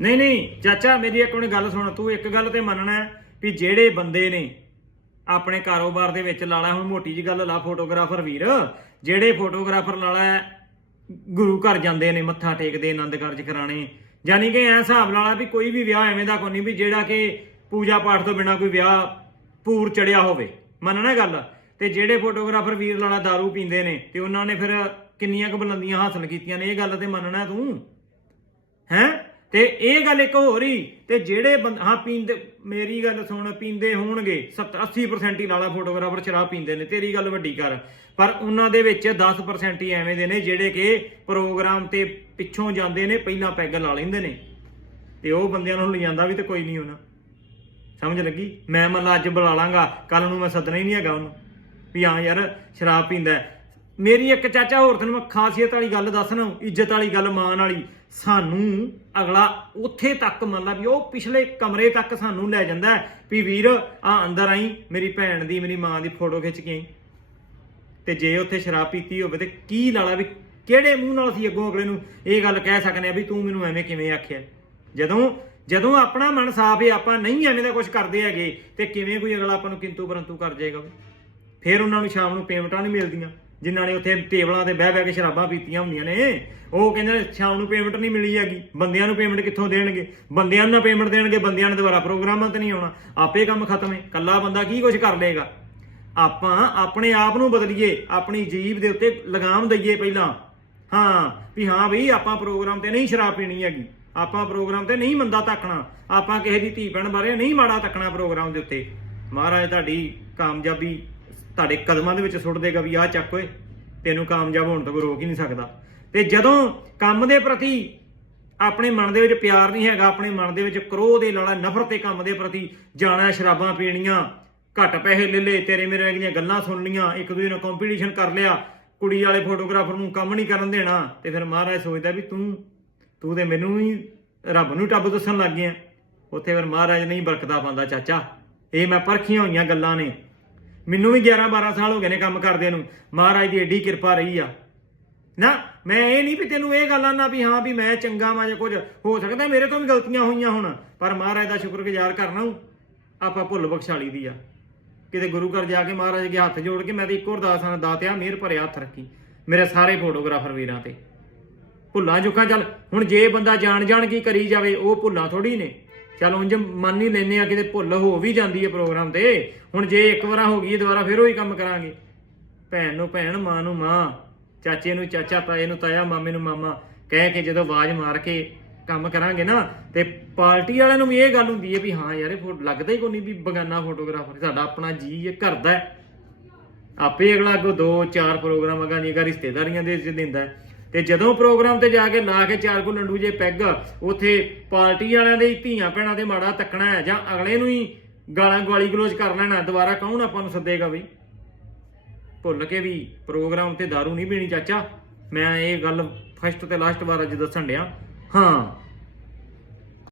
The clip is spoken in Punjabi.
ਨਹੀਂ ਨਹੀਂ, ਚਾਚਾ, ਮੇਰੀ ਇੱਕ ਹੁਣ ਗੱਲ ਸੁਣ, ਤੂੰ ਇੱਕ ਗੱਲ ਤੇ ਮੰਨਣਾ ਹੈ ਵੀ ਜਿਹੜੇ ਬੰਦੇ ਨੇ ਆਪਣੇ ਕਾਰੋਬਾਰ ਦੇ ਵਿੱਚ ਲਾਲਾ, ਹੁਣ ਮੋਟੀ ਜੀ ਗੱਲ ਲਾ, ਫੋਟੋਗ੍ਰਾਫਰ ਵੀਰ, ਜਿਹੜੇ ਫੋਟੋਗ੍ਰਾਫਰ ਲਾਲਾ ਗੁਰੂ ਘਰ ਜਾਂਦੇ ਨੇ, ਮੱਥਾ ਟੇਕਦੇ, ਆਨੰਦ ਕਾਰਜ ਕਰਾਣੇ ਯਾਨੀ ਕਿ ਐ ਹਿਸਾਬ ਲਾਲਾ ਵੀ ਕੋਈ ਵੀ ਵਿਆਹ ਐਵੇਂ ਦਾ ਕੋਈ ਨਹੀਂ ਵੀ ਜਿਹੜਾ ਕਿ ਪੂਜਾ ਪਾਠ ਤੋਂ ਬਿਨਾ ਕੋਈ ਵਿਆਹ ਪੂਰ ਚੜਿਆ ਹੋਵੇ। ਮੰਨਣਾ ਗੱਲ? ਤੇ ਜਿਹੜੇ ਫੋਟੋਗ੍ਰਾਫਰ ਵੀਰ ਲਾਲਾ दारू ਪੀਂਦੇ ਨੇ, ਤੇ ਉਹਨਾਂ ਨੇ ਫਿਰ ਕਿੰਨੀਆਂ ਕੁ ਬੁਲੰਦੀਆਂ ਹਾਸਲ ਕੀਤੀਆਂ ਨੇ, ਇਹ ਗੱਲ ਤੇ ਮੰਨਣਾ ਤੂੰ? ਹੈਂ? ਤੇ ਇਹ ਗੱਲ ਇੱਕ ਹੋਰ ਹੀ, ਤੇ ਜਿਹੜੇ ਹਾਂ, ਪੀਂਦੇ, ਮੇਰੀ ਗੱਲ ਸੁਣ, ਪੀਂਦੇ ਹੋਣਗੇ 70 80% ਹੀ ਲਾਲਾ ਫੋਟੋਗ੍ਰਾਫਰ ਸ਼ਰਾਬ ਪੀਂਦੇ ਨੇ, ਤੇਰੀ ਗੱਲ ਵੱਡੀ ਕਰ। ਪਰ ਉਹਨਾਂ ਦੇ ਵਿੱਚ 10% ਹੀ ਐਵੇਂ ਦੇ ਨੇ, ਜਿਹੜੇ ਕਿ ਪ੍ਰੋਗਰਾਮ ਤੇ ਪਿੱਛੋਂ ਜਾਂਦੇ ਨੇ, ਪਹਿਲਾਂ ਪੈਗ ਲਾ ਲੈਂਦੇ ਨੇ। ਤੇ ਉਹ ਬੰਦਿਆਂ ਨੂੰ ਲਿਜਾਂਦਾ ਵੀ ਤੇ ਕੋਈ ਨਹੀਂ ਉਹਨਾਂ। ਸਮਝ ਲੱਗੀ? ਮੈਂ ਮੰਨ ਲਾ ਅੱਜ ਬੁਲਾ ਲਾਂਗਾ ਕੱਲ ਨੂੰ ਮੈਂ ਸੱਦਣਾ ਹੀ ਨਹੀਂ ਹੈਗਾ ਉਹਨੂੰ। ਵੀ ਹਾਂ ਯਾਰ, ਸ਼ਰਾਬ ਪੀਂਦਾ ਮੇਰੀ ਇੱਕ ਚਾਚਾ ਹੋਰ ਤੈਨੂੰ ਮੈਂ ਖਾਸੀਅਤ ਵਾਲੀ ਗੱਲ ਦੱਸਣਾ, ਇੱਜ਼ਤ ਵਾਲੀ ਗੱਲ ਮਾਨ ਵਾਲੀ। ਸਾਨੂੰ ਅਗਲਾ ਉੱਥੇ ਤੱਕ ਮੰਨ ਲਾ ਵੀ ਉਹ ਪਿਛਲੇ ਕਮਰੇ ਤੱਕ ਸਾਨੂੰ ਲੈ ਜਾਂਦਾ ਵੀ ਵੀਰ, ਆ ਅੰਦਰ ਆਈ, ਮੇਰੀ ਭੈਣ ਦੀ, ਮੇਰੀ ਮਾਂ ਦੀ ਫੋਟੋ ਖਿੱਚ ਕੇ ਆਈ। ਤੇ ਜੇ ਉੱਥੇ ਸ਼ਰਾਬ ਪੀਤੀ ਹੋਵੇ ਤੇ ਕੀ ਲਾਲਾ ਵੀ ਕਿਹੜੇ ਮੂੰਹ ਨਾਲ ਅਸੀਂ ਅੱਗੋਂ ਅਗਲੇ ਨੂੰ ਇਹ ਗੱਲ ਕਹਿ ਸਕਨੇ ਆ ਵੀ ਤੂੰ ਮੈਨੂੰ ਐਵੇਂ ਕਿਵੇਂ ਆਖਿਆ? ਜਦੋਂ ਜਦੋਂ ਆਪਣਾ ਮਨ ਸਾਫ਼ ਹੈ, ਆਪਾਂ ਨਹੀਂ ਐਵੇਂ ਦਾ ਕੁਝ ਕਰਦੇ ਹੈਗੇ, ਤੇ ਕਿਵੇਂ ਕੋਈ ਅਗਲਾ ਆਪਾਂ ਨੂੰ ਕਿੰਤੂ ਪਰੰਤੂ ਕਰ ਜਾਏਗਾ? ਫਿਰ ਉਹਨਾਂ ਨੂੰ ਸ਼ਾਮ ਨੂੰ ਪੇਮੈਂਟਾਂ ਨਹੀਂ ਮਿਲਦੀਆਂ। ਜਿਨ੍ਹਾਂ ਨੇ ਉੱਥੇ ਟੇਬਲਾਂ ਤੇ ਬਹਿ ਬਹਿ ਕੇ ਸ਼ਰਾਬਾਂ ਪੀਤੀਆਂ ਹੁੰਦੀਆਂ ਨੇ, ਉਹ ਕਹਿੰਦੇ ਸ਼ਾਮ ਨੂੰ ਪੇਮੈਂਟ ਨਹੀਂ ਮਿਲੀ ਹੈਗੀ, ਬੰਦਿਆਂ ਨੂੰ ਪੇਮੈਂਟ ਕਿੱਥੋਂ ਦੇਣਗੇ? ਬੰਦਿਆਂ ਨੂੰ ਪੇਮੈਂਟ ਦੇਣਗੇ, ਬੰਦਿਆਂ ਨੇ ਦੁਬਾਰਾ ਪ੍ਰੋਗਰਾਮਾਂ ਤੇ ਨਹੀਂ ਆਉਣਾ। ਆਪੇ ਕੰਮ ਖਤਮ ਹੈ ਕੱਲਾ ਬੰਦਾ ਕੀ ਕੁਝ ਕਰ ਲੇਗਾ ਆਪਾਂ ਆਪਣੇ ਆਪ ਨੂੰ ਬਦਲੀਏ, ਆਪਣੀ ਜੀਬ ਦੇ ਉੱਤੇ ਲਗਾਮ ਦਈਏ ਪਹਿਲਾਂ। ਹਾਂ, ਵੀ ਹਾਂ ਬਈ, ਆਪਾਂ ਪ੍ਰੋਗਰਾਮ ਤੇ ਨਹੀਂ ਸ਼ਰਾਬ ਪੀਣੀ ਹੈਗੀ। ਆਪਾਂ ਪ੍ਰੋਗਰਾਮ ਤੇ ਨਹੀਂ ਮੰਦਾ ਤੱਕਣਾ। ਆਪਾਂ ਕਿਸੇ ਦੀ ਧੀ ਭੈਣ ਬਾਰੇ ਨਹੀਂ ਮਾੜਾ ਤੱਕਣਾ ਪ੍ਰੋਗਰਾਮ ਦੇ ਉੱਤੇ। ਮਹਾਰਾਜ ਤੁਹਾਡੀ ਕਾਮਯਾਬੀ ਤੁਹਾਡੇ ਕਦਮਾਂ ਦੇ ਵਿੱਚ ਸੁੱਟ ਦੇਗਾ ਵੀ ਆਹ ਚੱਕ ਓਏ, ਤੈਨੂੰ ਕਾਮਯਾਬ ਹੋਣ ਤੋਂ ਕੋਈ ਰੋਕ ਹੀ ਨਹੀਂ ਸਕਦਾ। ਤੇ ਜਦੋਂ ਕੰਮ ਦੇ ਪ੍ਰਤੀ ਆਪਣੇ ਮਨ ਦੇ ਵਿੱਚ ਪਿਆਰ ਨਹੀਂ ਹੈਗਾ, ਆਪਣੇ ਮਨ ਦੇ ਵਿੱਚ ਕਰੋਧ ਦੇ ਲਾਲਾ ਨਫ਼ਰਤ ਤੇ ਕੰਮ ਦੇ ਪ੍ਰਤੀ ਜਾਣਾ, ਸ਼ਰਾਬਾਂ ਪੀਣੀਆਂ, ਘੱਟ ਪੈਸੇ ਲੈ ਲਏ, ਤੇਰੇ ਮੇਰੇ ਦੀਆਂ ਗੱਲਾਂ ਸੁਣ ਲੀਆਂ ਇੱਕ ਦੂਜੇ ਨਾਲ ਕੰਪੀਟੀਸ਼ਨ ਕਰ ਲਿਆ, ਕੁੜੀ ਵਾਲੇ ਫੋਟੋਗ੍ਰਾਫਰ ਨੂੰ ਕੰਮ ਨਹੀਂ ਕਰਨ ਦੇਣਾ, ਤੇ ਫਿਰ ਮਹਾਰਾਜ ਸੋਚਦਾ ਵੀ ਤੂੰ ਤੂੰ ਤੇ ਮੈਨੂੰ ਹੀ ਰੱਬ ਨੂੰ ਟੱਬ ਦੱਸਣ ਲੱਗ ਗਿਆ ਉੱਥੇ ਫਿਰ ਮਹਾਰਾਜ ਨਹੀਂ ਬਰਕਦਾ ਪਾਉਂਦਾ, ਚਾਚਾ, ਇਹ ਮੈਂ ਪਰਖੀਆਂ ਹੋਈਆਂ ਗੱਲਾਂ ਨੇ। ਮੈਨੂੰ ਵੀ 11 12 ਸਾਲ ਹੋ ਗਏ ਨੇ ਕੰਮ ਕਰਦਿਆਂ ਨੂੰ। ਮਹਾਰਾਜ ਦੀ ਏਡੀ ਕਿਰਪਾ ਰਹੀ ਆ। ਨਾ, ਮੈਂ ਇਹ ਨਹੀਂ ਵੀ ਤੈਨੂੰ ਇਹ ਗੱਲਾਂ ਨਾ ਵੀ ਹਾਂ ਵੀ ਮੈਂ ਚੰਗਾ ਵਾਂ ਜਾਂ ਕੁਝ, ਹੋ ਸਕਦਾ ਮੇਰੇ ਤੋਂ ਵੀ ਗਲਤੀਆਂ ਹੋਈਆਂ ਹੁਣ, ਪਰ ਮਹਾਰਾਜ ਦਾ ਸ਼ੁਕਰਗੁਜ਼ਾਰ ਕਰਨਾ ਆਪਾਂ ਭੁੱਲ ਬਖਸ਼ਾਲੀ ਦੀ ਆ। ਕਿਤੇ ਗੁਰੂ ਘਰ ਜਾ ਕੇ ਮਹਾਰਾਜ ਅੱਗੇ ਹੱਥ ਜੋੜ ਕੇ ਮੈਂ ਤੇ ਇੱਕੋ ਅਰਦਾਸ ਨਾਲ ਦਾਤਿਆ, ਮਿਹਰ ਭਰਿਆ ਹੱਥ ਰੱਖੀ। ਮੇਰੇ ਸਾਰੇ ਫੋਟੋਗ੍ਰਾਫਰ ਵੀਰਾਂ ਤੇ। ਭੁੱਲਾਂ ਚੁੱਕਾਂ, ਚੱਲ ਹੁਣ ਜੇ ਬੰਦਾ ਜਾਣ ਜਾਣ ਕੀ ਕਰੀ ਜਾਵੇ, ਉਹ ਭੁੱਲਾਂ ਥੋੜੀ ਨੇ। ਚੱਲ ਉਂਝ ਮੰਨ ਹੀ ਲੈਨੇ ਆ, ਕਿਤੇ ਭੁੱਲ ਹੋ ਵੀ ਜਾਂਦੀ ਹੈ ਪ੍ਰੋਗਰਾਮ ਤੇ। ਹੁਣ ਜੇ ਇੱਕ ਵਾਰਾ ਹੋ ਗਈ, ਦੁਬਾਰਾ ਫਿਰ ਉਹੀ ਕੰਮ ਕਰਾਂਗੇ। ਭੈਣ ਨੂੰ ਭੈਣ, ਮਾਂ ਨੂੰ ਮਾਂ, ਚਾਚੇ ਨੂੰ ਚਾਚਾ, ਤਾਏ ਨੂੰ ਤਾਇਆ, ਮਾਮੇ ਨੂੰ ਮਾਮਾ, ਕਹਿ ਕੇ ਜਦੋਂ ਆਵਾਜ਼ ਮਾਰ ਕੇ ਕੰਮ ਕਰਾਂਗੇ ਨਾ, ਤੇ ਪਾਰਟੀ ਵਾਲਿਆਂ ਨੂੰ ਵੀ ਇਹ ਗੱਲ ਹੁੰਦੀ ਹੈ ਵੀ ਹਾਂ ਯਾਰ, ਇਹ ਫੋਟੋ ਲੱਗਦਾ ਹੀ ਕੋਈ ਨਹੀਂ ਵੀ ਬਗਾਨਾ ਫੋਟੋਗ੍ਰਾਫਰ, ਸਾਡਾ ਆਪਣਾ ਜੀ ਇਹ ਘਰ ਆਪੇ ਅਗਲਾ ਅੱਗੋਂ ਦੋ ਚਾਰ ਪ੍ਰੋਗਰਾਮ ਅਗਾ ਨੀਗਾ ਰਿਸ਼ਤੇਦਾਰੀਆਂ ਦੇ ਵਿੱਚ ਦਿੰਦਾ ਤੇ ਜਦੋਂ ਪ੍ਰੋਗਰਾਮ ਤੇ ਜਾ ਕੇ ਲਾ ਕੇ ਚਾਰ ਕੋ ਲੰਡੂ ਜੇ ਪੈਗ, ਉਥੇ ਪਾਰਟੀ ਵਾਲਿਆਂ ਦੇ ਧੀਆਂ ਭੈਣਾਂ ਦੇ ਮਾੜਾ ਤੱਕਣਾ ਹੈ, ਜਾਂ ਅਗਲੇ ਨੂੰ ਹੀ ਗਾਲਾਂ ਗਾਲੀ ਗਲੋਚ ਕਰ ਲੈਣਾ, ਦੁਬਾਰਾ ਕੌਣ ਆਪਾਂ ਨੂੰ ਸੱਦੇਗਾ ਬਈ? ਭੁੱਲ ਕੇ ਵੀ ਪ੍ਰੋਗਰਾਮ ਤੇ दारू ਨਹੀਂ ਪੀਣੀ ਚਾਚਾ, ਮੈਂ ਇਹ ਗੱਲ ਫਸਟ ਤੇ ਲਾਸਟ ਵਾਰ ਅੱਜ ਦੱਸਣ ਡਿਆ। ਹਾਂ